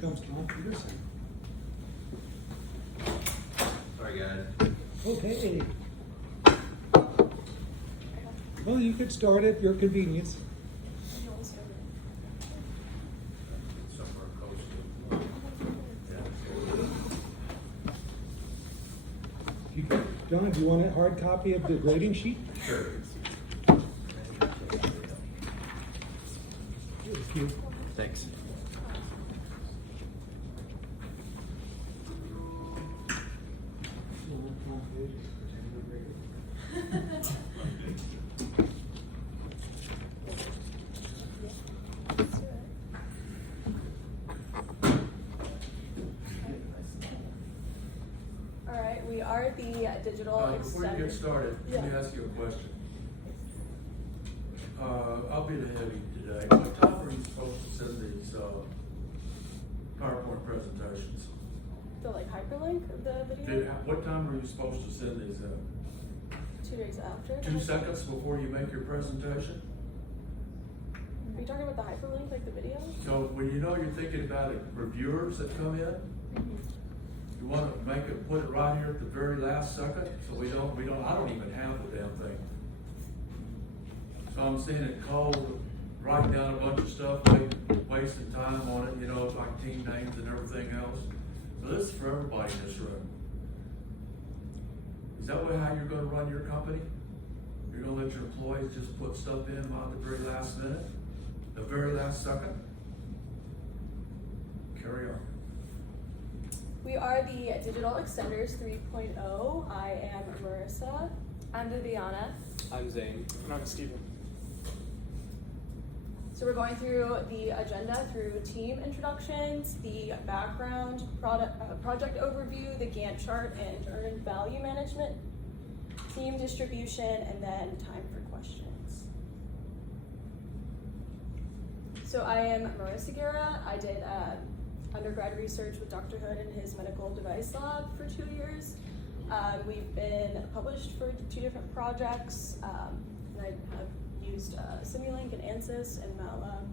comes Tom Peterson. Sorry, guys. Okay. Well, you could start at your convenience. Somewhere close to. John, do you want a hard copy of the grading sheet? Sure. Thank you. Thanks. All right, we are the digital Before you get started, let me Yeah. ask you a question. I'll be the heavy today. What time are you supposed to send these PowerPoint presentations? The hyperlink of the video. What time are you supposed to send these out? 2 days after. 2 seconds before you make your presentation? Are you talking about the hyperlink, like the video? So when you know you're thinking about it, reviewers that come in, you want to make it, put it right here at the very last second, so I don't even have the damn thing. So I'm seeing it cold, writing down a bunch of stuff, wasting time on it, like team names and everything else. So this is for everybody in this room. Is that how you're gonna run your company? You're gonna let your employees just put stuff in on the very last minute, the very last second? Carry on. We are the Digital Extenders 3.0. I am Marissa. I'm Viviana. I'm Zane. And I'm Steven. So we're going through the agenda through team introductions, the background, project overview, the Gantt chart, and earned value management, team distribution, and then time for questions. So I am Marissa Guerra. I did undergrad research with Dr. Hood in his medical device lab for 2 years. We've been published for 2 different projects, and I have used Simulink and ANSYS and MATLAB.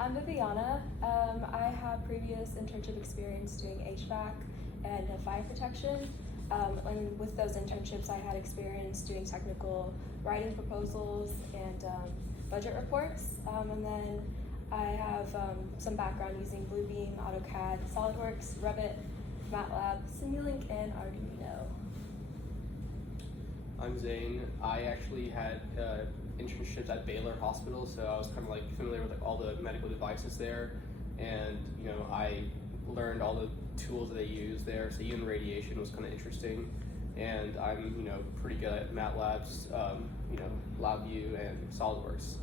I'm Viviana. I have previous internship experience doing HVAC and fire protection. And with those internships, I had experience doing technical writing proposals and budget reports. And then I have some background using Bluebeam, AutoCAD, SolidWorks, Revit, MATLAB, Simulink, and Arduino. I'm Zane. I actually had internships at Baylor Hospital, so I was kind of familiar with all the medical devices there, and I learned all the tools that they use there. So even radiation was kind of interesting, and I'm pretty good at MATLAB's LabVIEW and SolidWorks.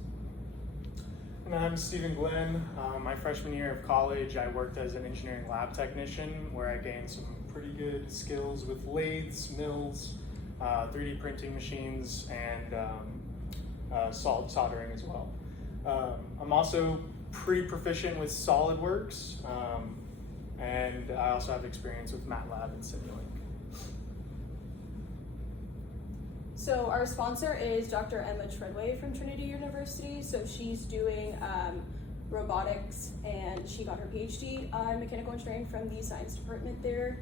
And I'm Stephen Glenn. My freshman year of college, I worked as an engineering lab technician where I gained some pretty good skills with lathes, mills, 3D printing machines, and soldering as well. I'm also pretty proficient with SolidWorks, and I also have experience with MATLAB and Simulink. So our sponsor is Dr. Emma Treadway from Trinity University. So she's doing robotics, and she got her PhD in mechanical engineering from the science department there.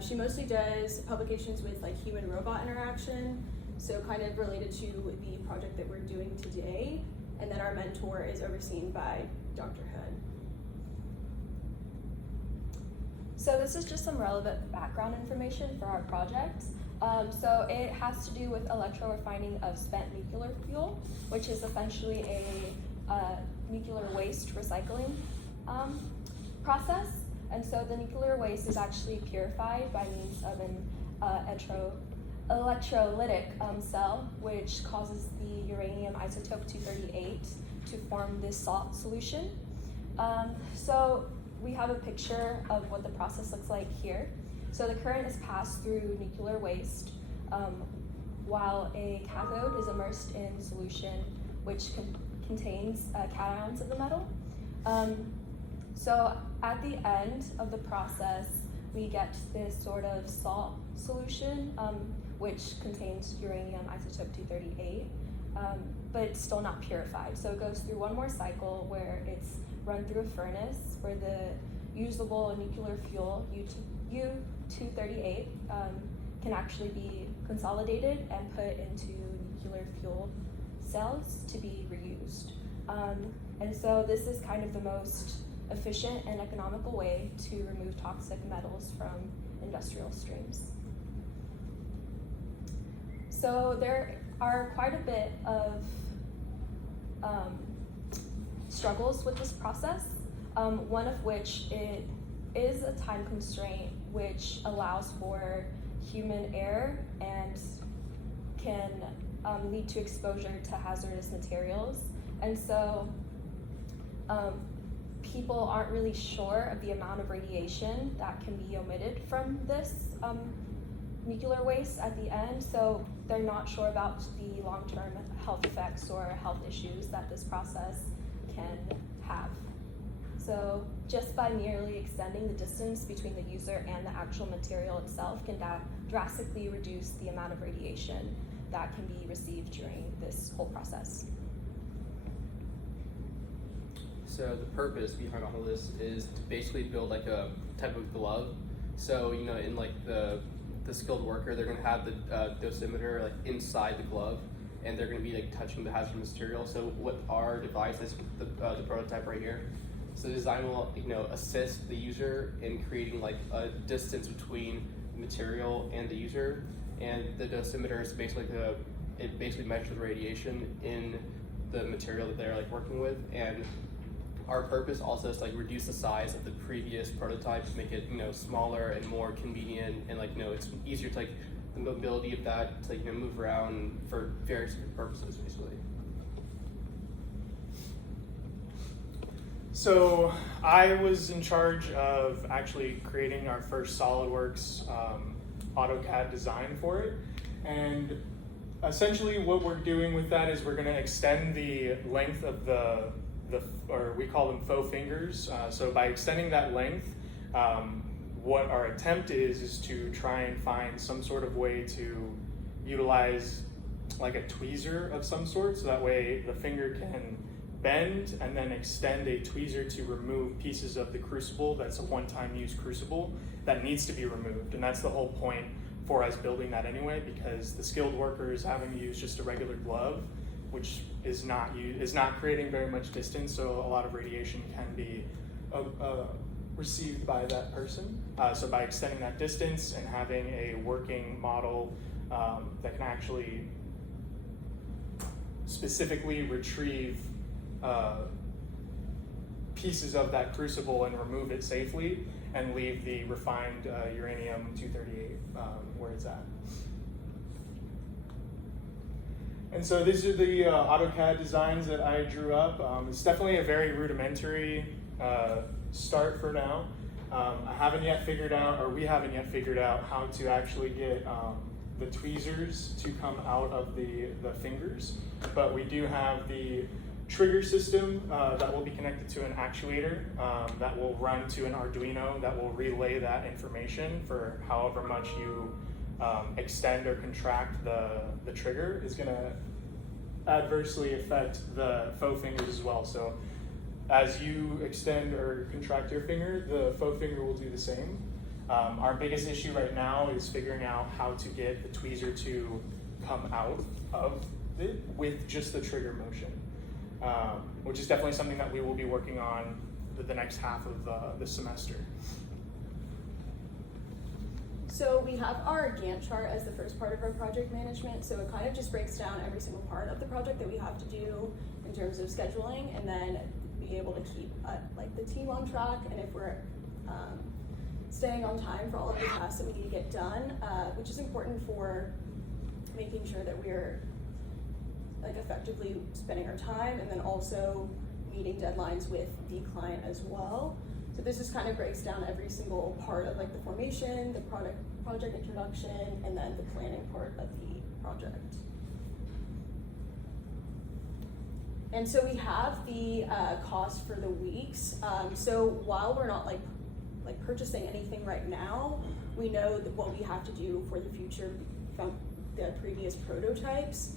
She mostly does publications with human-robot interaction, so kind of related to the project that we're doing today. And then our mentor is overseen by Dr. Hood. So this is just some relevant background information for our project. So it has to do with electrorefining of spent nuclear fuel, which is essentially a nuclear waste recycling process. And so the nuclear waste is actually purified by means of an electrolytic cell, which causes the uranium isotope 238 to form this salt solution. So we have a picture of what the process looks like here. So the current is passed through nuclear waste while a cathode is immersed in solution which contains cations of the metal. So at the end of the process, we get this sort of salt solution which contains uranium isotope 238. but it's still not purified. So it goes through one more cycle where it's run through a furnace where the usable nuclear fuel, U-238, can actually be consolidated and put into nuclear fuel cells to be reused. And so this is kind of the most efficient and economical way to remove toxic metals from industrial streams. So there are quite a bit of struggles with this process, one of which it is a time constraint which allows for human error and can lead to exposure to hazardous materials. And so people aren't really sure of the amount of radiation that can be emitted from this nuclear waste at the end, so they're not sure about the long-term health effects or health issues that this process can have. So just by merely extending the distance between the user and the actual material itself can drastically reduce the amount of radiation that can be received during this whole process. So the purpose behind all of this is to basically build like a type of glove. So, you know, in like the skilled worker, they're gonna have the dosimeter like inside the glove, and they're gonna be like touching the hazardous material. So what our device is, the prototype right here. So the design will, you know, assist the user in creating like a distance between the material and the user. And the dosimeter is basically it basically measures the radiation in the material that they're like working with. And our purpose also is to like reduce the size of the previous prototypes, make it, you know, smaller and more convenient, and like, you know, it's easier to like the mobility of that to like, you know, move around for various different purposes basically. So I was in charge of actually creating our first SolidWorks AutoCAD design for it, and essentially what we're doing with that is we're going to extend the length of or we call them faux fingers. So by extending that length, what our attempt is to try and find some sort of way to utilize like a tweezer of some sort, so that way the finger can bend and then extend a tweezer to remove pieces of the crucible. That's a one-time use crucible that needs to be removed, and that's the whole point for us building that anyway, because the skilled worker is having to use just a regular glove, which is not creating very much distance, so a lot of radiation can be received by that person. So by extending that distance and having a working model that can actually specifically retrieve pieces of that crucible and remove it safely and leave the refined uranium-238 where it's at. And so these are the AutoCAD designs that I drew up. It's definitely a very rudimentary start for now. we haven't yet figured out how to actually get the tweezers to come out of the fingers, but we do have the trigger system that will be connected to an actuator that will run to an Arduino that will relay that information for however much you extend or contract the trigger is going to adversely affect the faux fingers as well. So as you extend or contract your finger, the faux finger will do the same. Our biggest issue right now is figuring out how to get the tweezer to come out of it with just the trigger motion, which is definitely something that we will be working on the next half of the semester. So we have our Gantt chart as the first part of our project management. So it kind of just breaks down every single part of the project that we have to do in terms of scheduling, and then be able to keep like the team on track, and if we're staying on time for all of the tasks that we need to get done, which is important for making sure that we're like effectively spending our time, and then also meeting deadlines with the client as well. So this just kind of breaks down every single part of like the formation, the project introduction, and then the planning part of the project. And so we have the cost for the weeks. So while we're not like purchasing anything right now, we know that what we have to do for the future from the previous prototypes.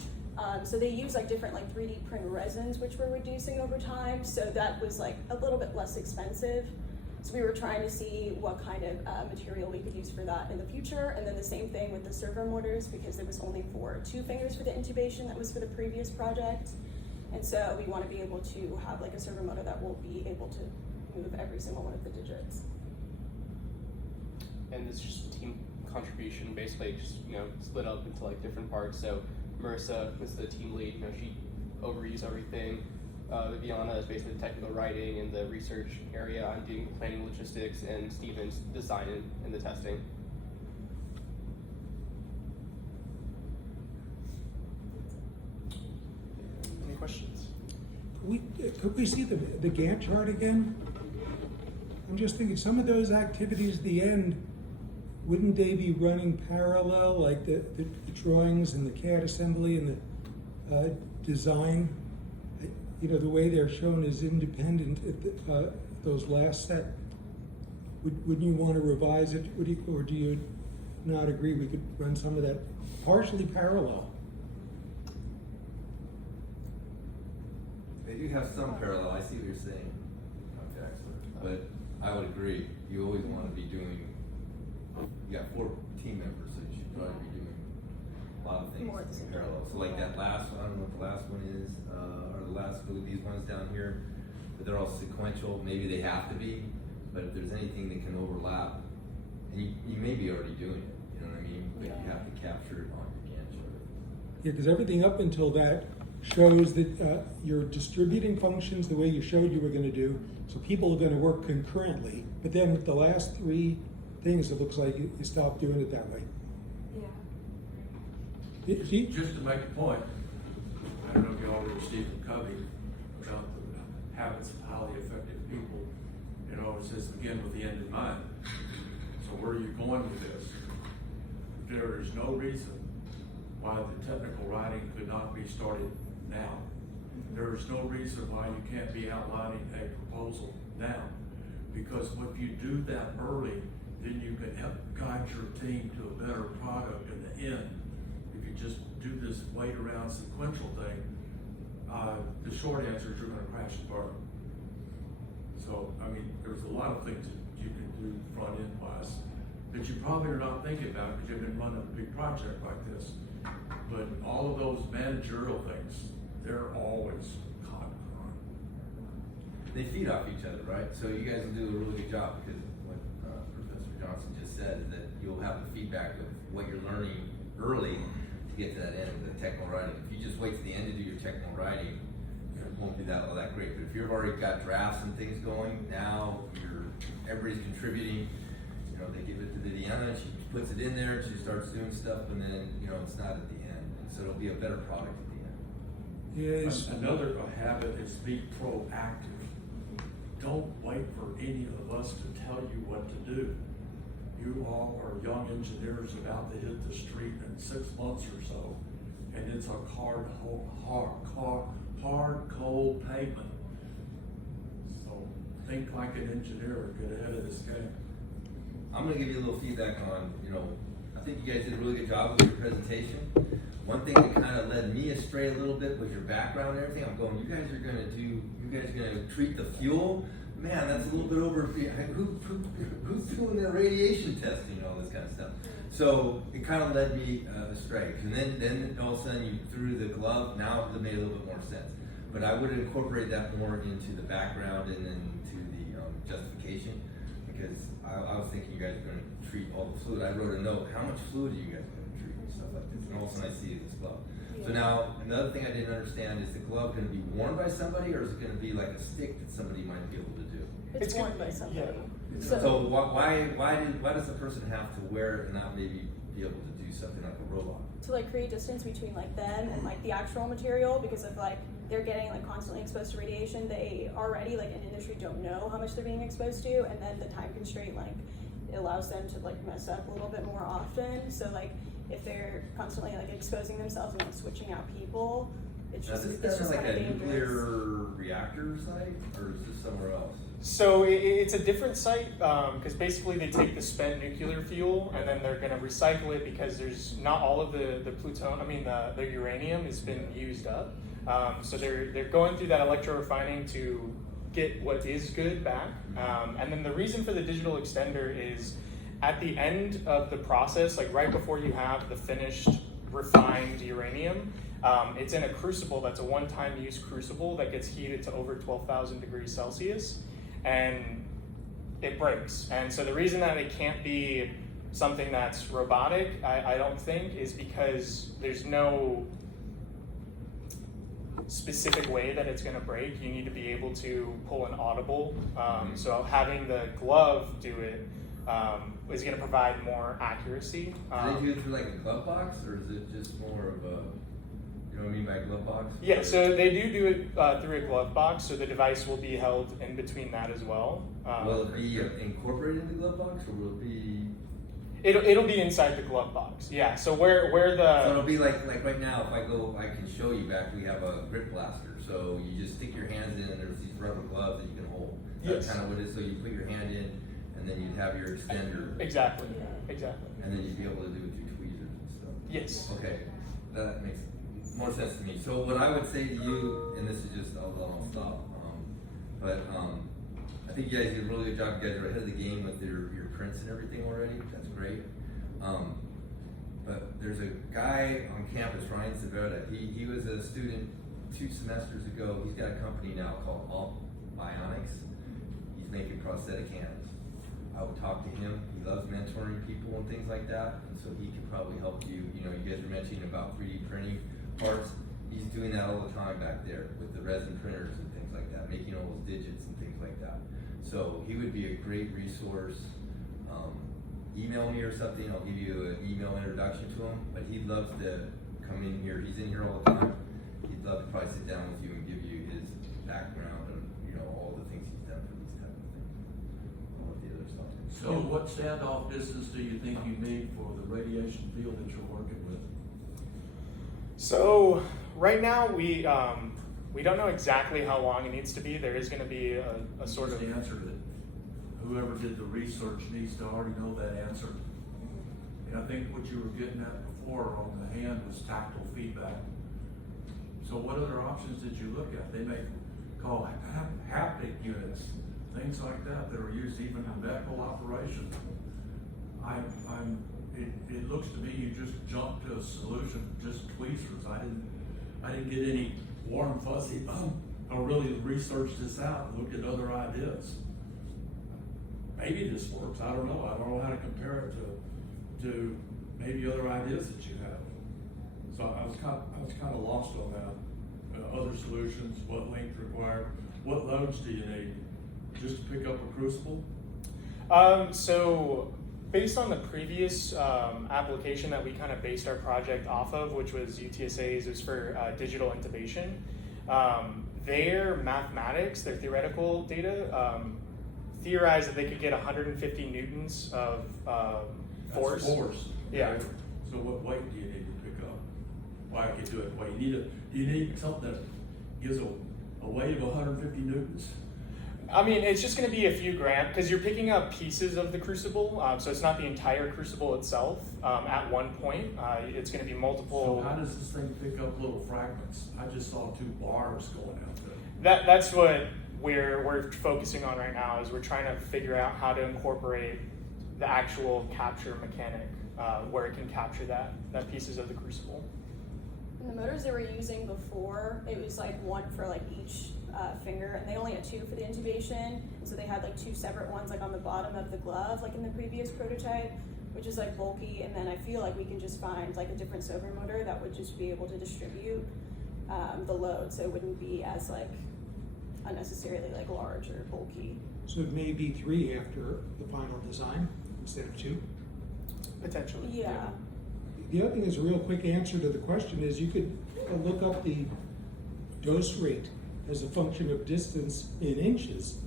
So they use like different like 3D print resins, which we're reducing over time. So that was like a little bit less expensive. So we were trying to see what kind of material we could use for that in the future. And then the same thing with the servo motors, because there was only for 2 fingers for the intubation that was for the previous project. And so we want to be able to have like a servo motor that will be able to move every single one of the digits. And it's just team contribution, basically just, split up into like different parts. So Marissa is the team lead, she overviews everything. Viviana is basically the technical writing and the research area. I'm doing the planning logistics, and Steven's design and the testing. Any questions? Could we see the Gantt chart again? I'm just thinking some of those activities at the end, wouldn't they be running parallel, like the drawings and the CAD assembly and the design? The way they're shown is independent. Those last set, wouldn't you want to revise it? Or do you not agree we could run some of that partially parallel? They do have some parallel, I see what you're saying, Jackson, but I would agree, you always want to be doing, you got 4 team members, so you should probably be doing a lot of things More at the in same parallel. So like that last one, I don't know what the last one is, or the last few of these ones down here, but they're all sequential, maybe they have to be, but if there's anything that can overlap, and you may be already doing it, you know what I mean? But you have to capture it on your Gantt chart. Yeah, because everything up until that shows that you're distributing functions the way you showed you were going to do, so people are going to work concurrently. But then with the last 3 things, it looks like you stopped doing it that way. Yeah. Just to make a point, I don't know if you all read Stephen Covey about the habits of highly effective people. It says begin with the end in mind. So where are you going with this? There is no reason why the technical writing could not be started now. There is no reason why you can't be outlining a proposal now. Because if you do that early, then you can help guide your team to a better product in the end. If you just do this wait around sequential thing, the short answer is you're going to crash and burn. So, there's a lot of things that you can do front end wise that you probably are not thinking about because you've been running a big project like this. But all of those managerial things, they're always concurrent. They feed off each other, right? So you guys will do a really good job because what Professor Johnson just said is that you'll have the feedback of what you're learning early to get to that end of the technical writing. If you just wait to the end to do your technical writing, it won't be all that great. But if you've already got drafts and things going, now everybody's contributing. They give it to Viviana, she puts it in there, she starts doing stuff, and then it's not at the end. And so it'll be a better product at the end. Yes. Another habit is be proactive. Don't wait for any of us to tell you what to do. You all are young engineers about to hit the street in 6 months or so, and it's a hard, cold pavement. So think like an engineer, get ahead of this game. I'm going to give you a little feedback on, I think you guys did a really good job with your presentation. One thing that kind of led me astray a little bit was your background and everything. I'm going, you guys are going to treat the fuel? Man, that's a little bit over, who's doing their radiation testing and all this kind of stuff? So it kind of led me astray. And then all of a sudden you threw the glove, now it made a little bit more sense. But I would incorporate that more into the background and then to the justification. Because I was thinking you guys are going to treat all the fluid. I wrote a note, how much fluid are you guys going to treat and stuff like this? And all of a sudden I see this glove. Yeah. So now, another thing I didn't understand, is the glove going to be worn by somebody or is it going to be like a stick that somebody might be able to do? It's worn by somebody. Yeah. So why does the person have to wear it and not maybe be able to do something like a robot? To create distance between them and the actual material, because if they're getting constantly exposed to radiation, they already in industry don't know how much they're being exposed to, and then the time constraint it allows them to mess up a little bit more often. So if they're constantly exposing themselves and switching out people, It's Now, just, is it's this just like kind a of dangerous. nuclear reactor site, or is this somewhere else? So it's a different site because basically they take the spent nuclear fuel and then they're going to recycle it because there's not all of the plutonium. I mean the uranium has been used up. So they're going through that electrorefining to get what is good back. And then the reason for the digital extender is at the end of the process, like right before you have the finished refined uranium, it's in a crucible that's a one-time use crucible that gets heated to over 12,000 degrees Celsius. And it breaks. And so the reason that it can't be something that's robotic, I don't think, is because there's no specific way that it's going to break. You need to be able to pull an audible. So having the glove do it is going to provide more accuracy. Do they do it through like a glove box, or is it just more of a, you know what I mean by glove box? Yeah, so they do it through a glove box, so the device will be held in between that as well. Will it be incorporated in the glove box, or will it be? It'll be inside the glove box. Yeah. So where the So it'll be like right now. If I go, I can show you back. We have a grip blaster, so you just stick your hands in, and there's these rubber gloves that you can hold. That's Yes. kind of what it is. So you put your hand in, and then you'd have your extender, Exactly. Exactly. and then you'd be able to do it through tweezers and stuff. Yes. Okay, that makes more sense to me. So what I would say to you, and this is just, I'll stop. I think you guys did a really good job. You guys are ahead of the game with your prints and everything already. That's great. But there's a guy on campus, Ryan Savetta. He was a student 2 semesters ago. He's got a company now called Alt Bionics. He's making prosthetic hands. I would talk to him. He loves mentoring people and things like that, and so he could probably help you. You know, you guys were mentioning about 3D printing parts. He's doing that all the time back there with the resin printers and things like that, making all those digits and things like that. So he would be a great resource. Email me or something. I'll give you an email introduction to him. But he'd love to come in here. He's in here all the time. He'd love to probably sit down with you and give you his background and all the things he's done for these type of things. All of the other stuff. So what standoff distance do you think you need for the radiation field that you're working with? So right now we don't know exactly how long it needs to be. There is going to be a sort of the answer that whoever did the research needs to already know that answer. And I think what you were getting at before on the hand was tactile feedback. So what other options did you look at? They may call haptic units, things like that are used even in medical operations. It looks to me you just jumped to a solution, just tweezers. I didn't get any warm fuzzy. I really researched this out and looked at other ideas. Maybe this works. I don't know. I don't know how to compare it to maybe other ideas that you have. So I was kind of lost on that. Other solutions, what length required, what loads do you need? Just to pick up a crucible? So based on the previous application that we kind of based our project off of, which was UTSA's, it was for digital intubation. Their mathematics, their theoretical data, theorized that they could get 150 newtons of force. That's force. Yeah. Okay. So what weight do you need to pick up? Why can you do it? Well, do you need something that gives a weight of 150 newtons? I mean, it's just going to be a few grams because you're picking up pieces of the crucible, so it's not the entire crucible itself. At one point, it's going to be multiple. So how does this thing pick up little fragments? I just saw 2 bars going out there. That's what we're focusing on right now. Is we're trying to figure out how to incorporate the actual capture mechanic where it can capture that pieces of the crucible. And the motors they were using before, it was like one for like each finger, and they only had 2 for the intubation, and so they had like 2 separate ones like on the bottom of the glove, like in the previous prototype, which is like bulky. And then I feel like we can just find like a different servo motor that would just be able to distribute the load, so it wouldn't be as like unnecessarily like large or bulky. So it may be 3 after the final design instead of 2. Potentially. Yeah. The other thing is a real quick answer to the question is you could look up the dose rate as a function of distance in inches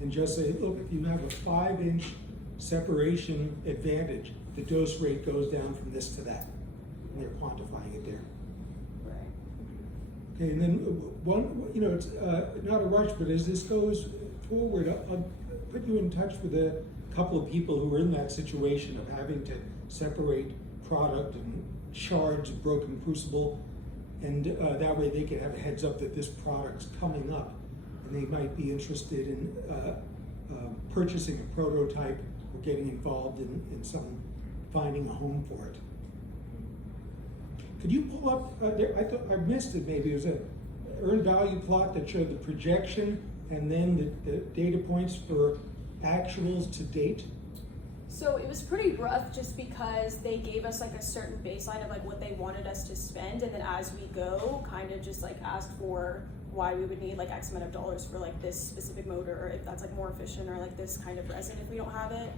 and just say, look, if you have a 5-inch separation advantage, the dose rate goes down from this to that. And they're quantifying it there. Right. Okay, and then one, you know, it's not a rush, but as this goes forward, I'll put you in touch with a couple of people who are in that situation of having to separate product and shards of broken crucible, and that way they can have a heads up that this product's coming up, and they might be interested in purchasing a prototype or getting involved in some finding a home for it. Could you pull up, I thought I missed it maybe, it was a earned value plot that showed the projection and then the data points for actuals to date? So it was pretty rough just because they gave us like a certain baseline of like what they wanted us to spend, and then as we go, kind of just like asked for why we would need like X amount of dollars for like this specific motor, or if that's like more efficient, or like this kind of resin if we don't have it.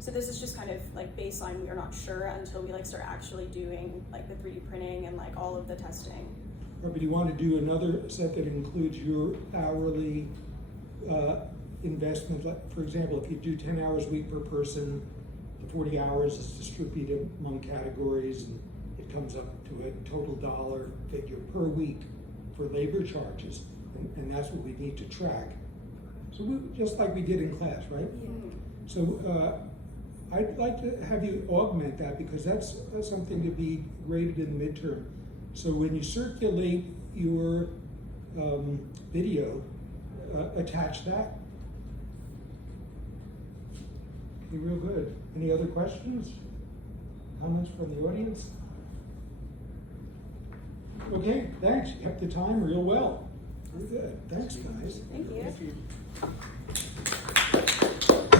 So this is just kind of like baseline. We are not sure until we like start actually doing like the 3D printing and like all of the testing. Or do you want to do another set that includes your hourly investment? Like, for example, if you do 10 hours a week per person, the 40 hours is distributed among categories, and it comes up to a total dollar figure per week for labor charges, and that's what we need to track. So just like we did in class, right? Yeah. So I'd like to have you augment that, because that's something to be graded in the midterm. So when you circulate your video, attach that. Okay, real good. Any other questions? Comments from the audience? Okay, thanks. You kept the time real well. Very good. Thanks, guys. Thank you. Thank you.